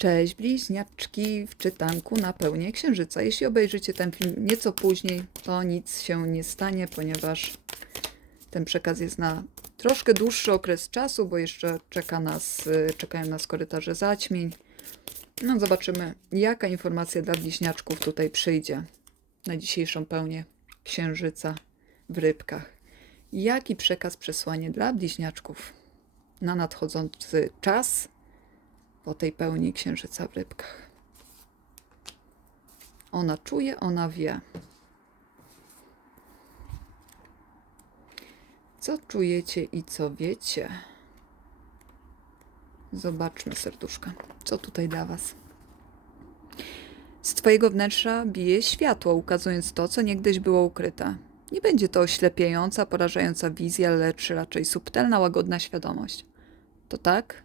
Cześć bliźniaczki w czytanku na pełnię księżyca. Jeśli obejrzycie ten film nieco później, to nic się nie stanie, ponieważ ten przekaz jest na troszkę dłuższy okres czasu, bo jeszcze czeka nas, y, czekają nas korytarze zaćmień. No zobaczymy, jaka informacja dla bliźniaczków tutaj przyjdzie na dzisiejszą pełnię księżyca w rybkach. Jaki przekaz, przesłanie dla bliźniaczków na nadchodzący czas po tej pełni księżyca w rybkach. Ona czuje, ona wie. Co czujecie i co wiecie? Zobaczmy, serduszka, co tutaj dla Was. Z Twojego wnętrza bije światło, ukazując to, co niegdyś było ukryte. Nie będzie to oślepiająca, porażająca wizja, lecz raczej subtelna, łagodna świadomość. To tak,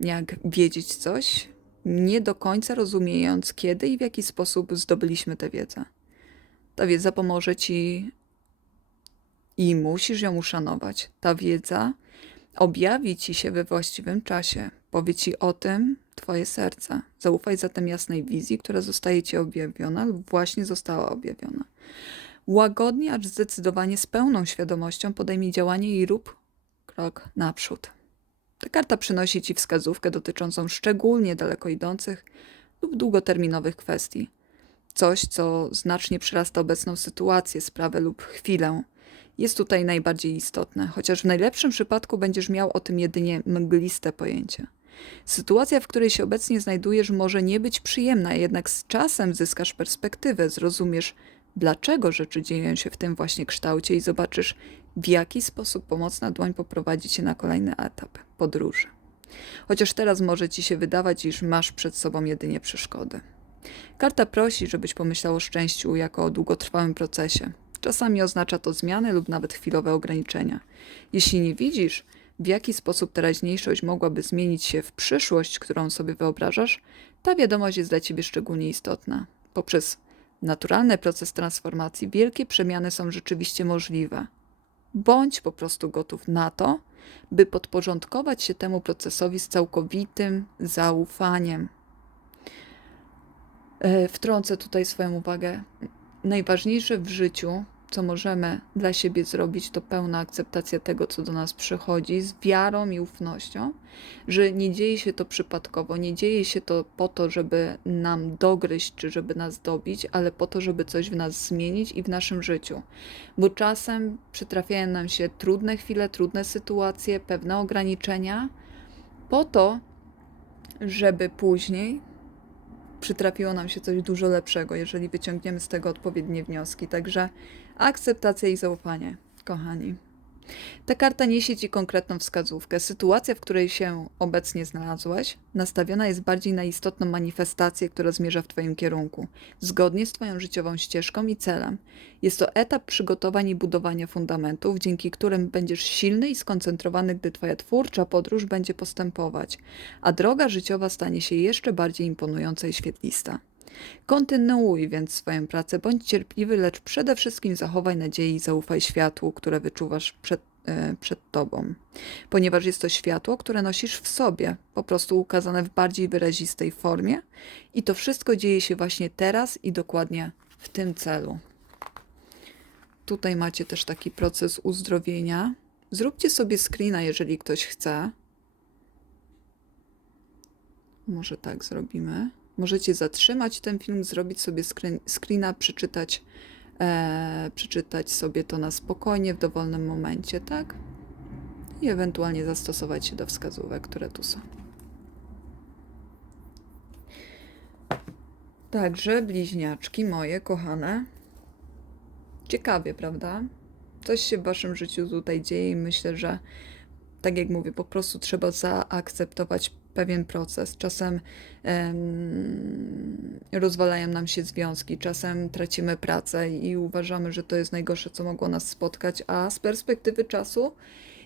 jak wiedzieć coś, nie do końca rozumiejąc, kiedy i w jaki sposób zdobyliśmy tę wiedzę. Ta wiedza pomoże ci i musisz ją uszanować. Ta wiedza objawi ci się we właściwym czasie. Powie ci o tym twoje serce. Zaufaj zatem jasnej wizji, która zostaje ci objawiona lub właśnie została objawiona. Łagodnie, acz zdecydowanie z pełną świadomością podejmij działanie i rób krok naprzód. Ta karta przynosi ci wskazówkę dotyczącą szczególnie daleko idących lub długoterminowych kwestii. Coś, co znacznie przyrasta obecną sytuację, sprawę lub chwilę. Jest tutaj najbardziej istotne, chociaż w najlepszym przypadku będziesz miał o tym jedynie mgliste pojęcie. Sytuacja, w której się obecnie znajdujesz, może nie być przyjemna, jednak z czasem zyskasz perspektywę, zrozumiesz, dlaczego rzeczy dzieją się w tym właśnie kształcie i zobaczysz, w jaki sposób pomocna dłoń poprowadzi cię na kolejny etap podróży. Chociaż teraz może ci się wydawać, iż masz przed sobą jedynie przeszkody. Karta prosi, żebyś pomyślał o szczęściu jako o długotrwałym procesie. Czasami oznacza to zmiany lub nawet chwilowe ograniczenia. Jeśli nie widzisz, w jaki sposób teraźniejszość mogłaby zmienić się w przyszłość, którą sobie wyobrażasz, ta wiadomość jest dla ciebie szczególnie istotna. Poprzez naturalny proces transformacji wielkie przemiany są rzeczywiście możliwe. Bądź po prostu gotów na to, by podporządkować się temu procesowi z całkowitym zaufaniem. E, Wtrącę tutaj swoją uwagę. Najważniejsze w życiu, co możemy dla siebie zrobić, to pełna akceptacja tego, co do nas przychodzi, z wiarą i ufnością, że nie dzieje się to przypadkowo, nie dzieje się to po to, żeby nam dogryźć czy żeby nas dobić, ale po to, żeby coś w nas zmienić i w naszym życiu. Bo czasem przytrafiają nam się trudne chwile, trudne sytuacje, pewne ograniczenia, po to, żeby później przytrafiło nam się coś dużo lepszego, jeżeli wyciągniemy z tego odpowiednie wnioski. Także akceptacja i zaufanie, kochani. Ta karta niesie Ci konkretną wskazówkę. Sytuacja, w której się obecnie znalazłeś, nastawiona jest bardziej na istotną manifestację, która zmierza w Twoim kierunku, zgodnie z Twoją życiową ścieżką i celem. Jest to etap przygotowań i budowania fundamentów, dzięki którym będziesz silny i skoncentrowany, gdy Twoja twórcza podróż będzie postępować, a droga życiowa stanie się jeszcze bardziej imponująca i świetlista. Kontynuuj więc swoją pracę, bądź cierpliwy, lecz przede wszystkim zachowaj nadzieję i zaufaj światłu, które wyczuwasz przed, e, przed tobą, ponieważ jest to światło, które nosisz w sobie, po prostu ukazane w bardziej wyrazistej formie i to wszystko dzieje się właśnie teraz i dokładnie w tym celu. Tutaj macie też taki proces uzdrowienia. Zróbcie sobie screena, jeżeli ktoś chce. Może tak zrobimy. Możecie zatrzymać ten film, zrobić sobie screen, screena, przeczytać, e, przeczytać sobie to na spokojnie, w dowolnym momencie, tak? I ewentualnie zastosować się do wskazówek, które tu są. Także bliźniaczki moje kochane. Ciekawie, prawda? Coś się w waszym życiu tutaj dzieje i myślę, że tak jak mówię, po prostu trzeba zaakceptować pewien proces. Czasem em, rozwalają nam się związki, czasem tracimy pracę i uważamy, że to jest najgorsze, co mogło nas spotkać, a z perspektywy czasu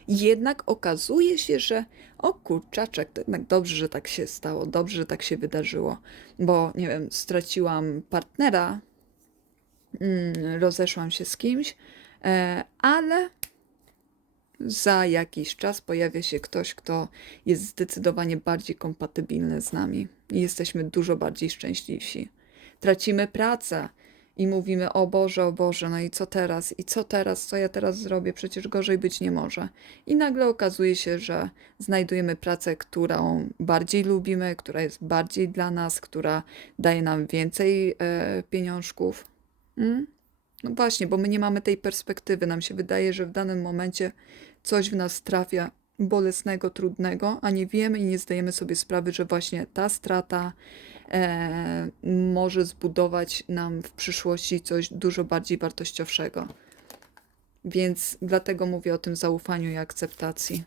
jednak okazuje się, że o kurczaczek, jednak dobrze, że tak się stało, dobrze, że tak się wydarzyło, bo nie wiem, straciłam partnera, mm, rozeszłam się z kimś, e, ale za jakiś czas pojawia się ktoś, kto jest zdecydowanie bardziej kompatybilny z nami. i jesteśmy dużo bardziej szczęśliwsi. Tracimy pracę i mówimy: O Boże, o Boże, no i co teraz? I co teraz? Co ja teraz zrobię? Przecież gorzej być nie może. I nagle okazuje się, że znajdujemy pracę, którą bardziej lubimy, która jest bardziej dla nas, która daje nam więcej e, pieniążków. Mm? No właśnie, bo my nie mamy tej perspektywy. Nam się wydaje, że w danym momencie coś w nas trafia bolesnego, trudnego, a nie wiemy i nie zdajemy sobie sprawy, że właśnie ta strata e, może zbudować nam w przyszłości coś dużo bardziej wartościowszego. Więc dlatego mówię o tym zaufaniu i akceptacji.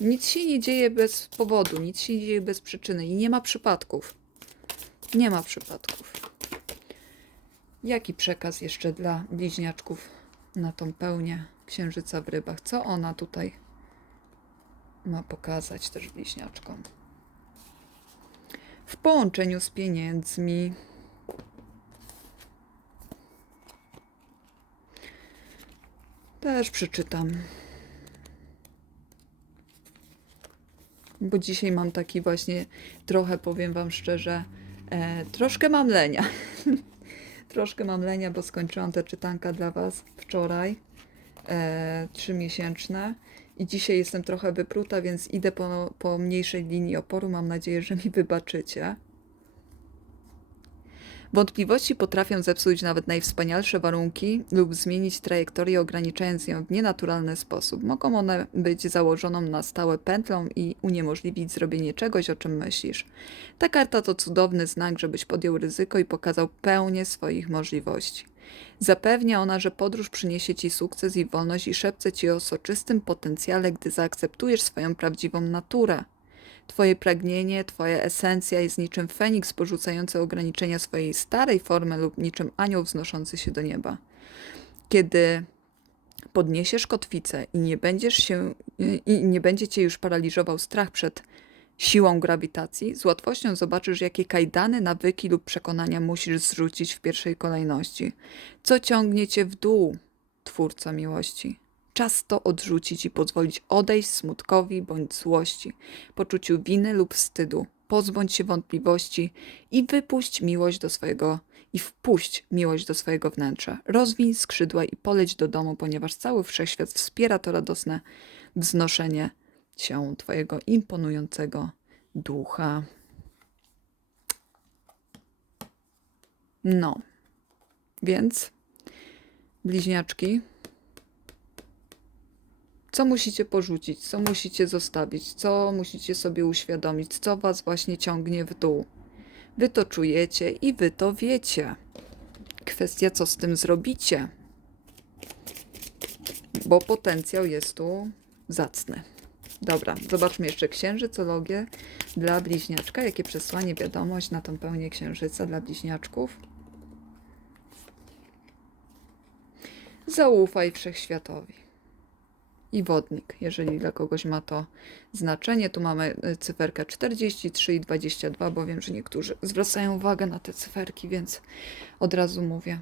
Nic się nie dzieje bez powodu, nic się nie dzieje bez przyczyny i nie ma przypadków. Nie ma przypadków. Jaki przekaz jeszcze dla bliźniaczków na tą pełnię księżyca w rybach? Co ona tutaj ma pokazać też bliźniaczkom? W połączeniu z pieniędzmi. Też przeczytam. Bo dzisiaj mam taki właśnie, trochę powiem Wam szczerze, e, troszkę mam lenia. troszkę mam lenia, bo skończyłam te czytanka dla Was wczoraj, trzymiesięczne. I dzisiaj jestem trochę wypruta, więc idę po, po mniejszej linii oporu. Mam nadzieję, że mi wybaczycie. Wątpliwości potrafią zepsuć nawet najwspanialsze warunki lub zmienić trajektorię, ograniczając ją w nienaturalny sposób. Mogą one być założoną na stałe pętlą i uniemożliwić zrobienie czegoś, o czym myślisz. Ta karta to cudowny znak, żebyś podjął ryzyko i pokazał pełnię swoich możliwości. Zapewnia ona, że podróż przyniesie ci sukces i wolność i szepce ci o soczystym potencjale, gdy zaakceptujesz swoją prawdziwą naturę. Twoje pragnienie, Twoja esencja jest niczym Feniks porzucający ograniczenia swojej starej formy lub niczym anioł wznoszący się do nieba. Kiedy podniesiesz kotwicę i nie będziesz się i nie będzie cię już paraliżował strach przed siłą grawitacji, z łatwością zobaczysz, jakie kajdany, nawyki lub przekonania musisz zrzucić w pierwszej kolejności. Co ciągnie cię w dół, twórca miłości? Czas to odrzucić i pozwolić odejść smutkowi bądź złości, poczuciu winy lub wstydu. Pozbądź się wątpliwości i wypuść miłość do swojego i wpuść miłość do swojego wnętrza. Rozwiń skrzydła i poleć do domu, ponieważ cały wszechświat wspiera to radosne wznoszenie się Twojego imponującego ducha. No, więc bliźniaczki, co musicie porzucić, co musicie zostawić, co musicie sobie uświadomić, co Was właśnie ciągnie w dół. Wy to czujecie i Wy to wiecie. Kwestia, co z tym zrobicie, bo potencjał jest tu zacny. Dobra, zobaczmy jeszcze księżycologię dla bliźniaczka. Jakie przesłanie, wiadomość na tą pełnię księżyca dla bliźniaczków? Zaufaj wszechświatowi. I wodnik, jeżeli dla kogoś ma to znaczenie. Tu mamy y, cyferkę 43 i 22, bo wiem, że niektórzy zwracają uwagę na te cyferki, więc od razu mówię.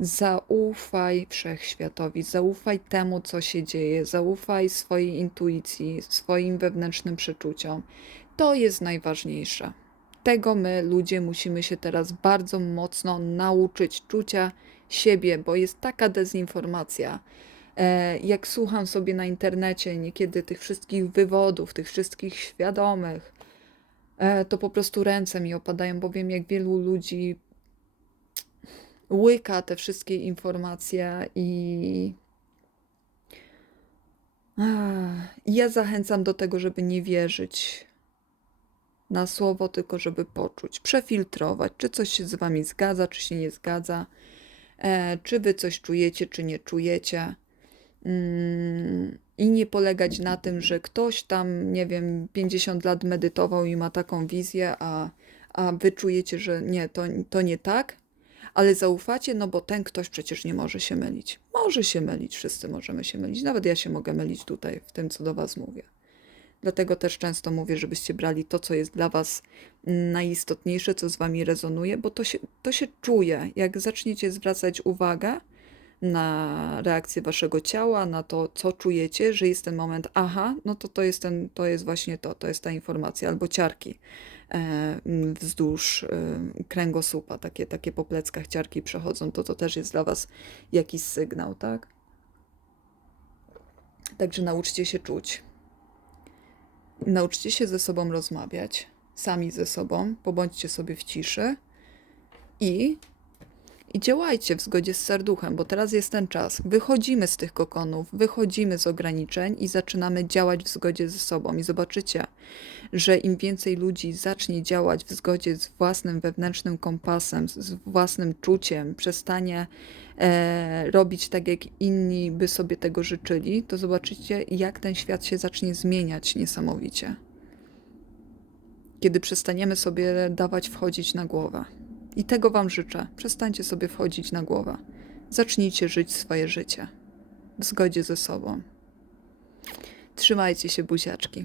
Zaufaj wszechświatowi, zaufaj temu, co się dzieje, zaufaj swojej intuicji, swoim wewnętrznym przeczuciom. To jest najważniejsze. Tego my, ludzie, musimy się teraz bardzo mocno nauczyć czucia siebie, bo jest taka dezinformacja. E, jak słucham sobie na internecie niekiedy tych wszystkich wywodów, tych wszystkich świadomych, e, to po prostu ręce mi opadają, bo wiem, jak wielu ludzi łyka te wszystkie informacje i ja zachęcam do tego, żeby nie wierzyć na słowo, tylko żeby poczuć, przefiltrować, czy coś się z wami zgadza, czy się nie zgadza, e, czy wy coś czujecie, czy nie czujecie. Mm, I nie polegać na tym, że ktoś tam, nie wiem, 50 lat medytował i ma taką wizję, a, a wy czujecie, że nie, to, to nie tak, ale zaufacie, no bo ten ktoś przecież nie może się mylić. Może się mylić, wszyscy możemy się mylić. Nawet ja się mogę mylić tutaj w tym, co do Was mówię. Dlatego też często mówię, żebyście brali to, co jest dla Was najistotniejsze, co z Wami rezonuje, bo to się, to się czuje. Jak zaczniecie zwracać uwagę na reakcję Waszego ciała, na to, co czujecie, że jest ten moment, aha, no to to jest, ten, to jest właśnie to, to jest ta informacja, albo ciarki mm, wzdłuż e, kręgosłupa, takie, takie po pleckach ciarki przechodzą, to to też jest dla Was jakiś sygnał, tak? Także nauczcie się czuć. Nauczcie się ze sobą rozmawiać, sami ze sobą, pobądźcie sobie w ciszy i, i działajcie w zgodzie z serduchem, bo teraz jest ten czas. Wychodzimy z tych kokonów, wychodzimy z ograniczeń i zaczynamy działać w zgodzie ze sobą. I zobaczycie, że im więcej ludzi zacznie działać w zgodzie z własnym wewnętrznym kompasem, z- własnym czuciem, przestanie e, robić tak, jak inni by sobie tego życzyli, to zobaczycie, jak ten świat się zacznie zmieniać niesamowicie. Kiedy przestaniemy sobie dawać wchodzić na głowę. I tego Wam życzę. Przestańcie sobie wchodzić na głowę. Zacznijcie żyć swoje życie w zgodzie ze sobą. Trzymajcie się, buziaczki.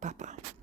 Papa. Pa.